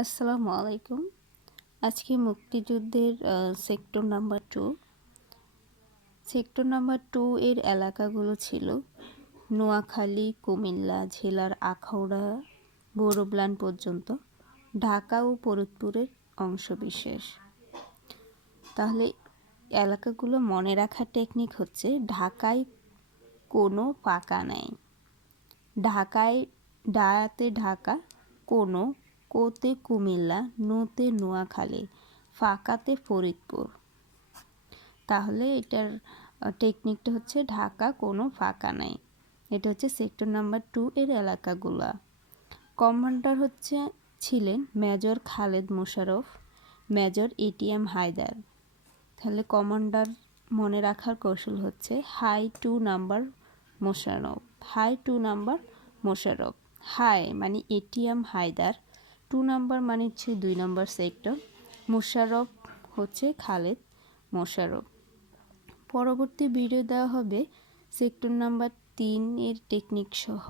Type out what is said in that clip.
আসসালামু আলাইকুম। আজকে মুক্তিযুদ্ধের sector number two sector number two এর এলাকাগুলো ছিল নোয়াখালী, কুমিল্লা জেলার আখাউড়া বড়বলান পর্যন্ত, ঢাকা ও ফরিদপুরের অংশবিশেষ। তাহলে এলাকাগুলো মনে রাখার টেকনিক হচ্ছে, ঢাকায় কোনো পাকা নেই। ঢাকায় ডায়াতে ঢাকা কোনো কোতে কুমিল্লা, নোতে নোয়াখালী, ফাঁকাতে ফরিদপুর। তাহলে এটার টেকনিকটা হচ্ছে ঢাকা কোনো ফাঁকা নাই। এটা হচ্ছে সেক্টর নাম্বার টু এর এলাকাগুলা। কমান্ডার হচ্ছে ছিলেন major Khaled Mosharraf major ATM Haider. তাহলে কমান্ডার মনে রাখার কৌশল হচ্ছে high two number Mosharraf high two number Mosharraf high মানে এটিএম হায়দার টু নাম্বার মানে হচ্ছে দুই নম্বর সেক্টর মোশারফ হচ্ছে খালেদ মোশারফ পরবর্তী ভিডিও দেওয়া হবে সেক্টর নাম্বার তিন এর টেকনিক সহ।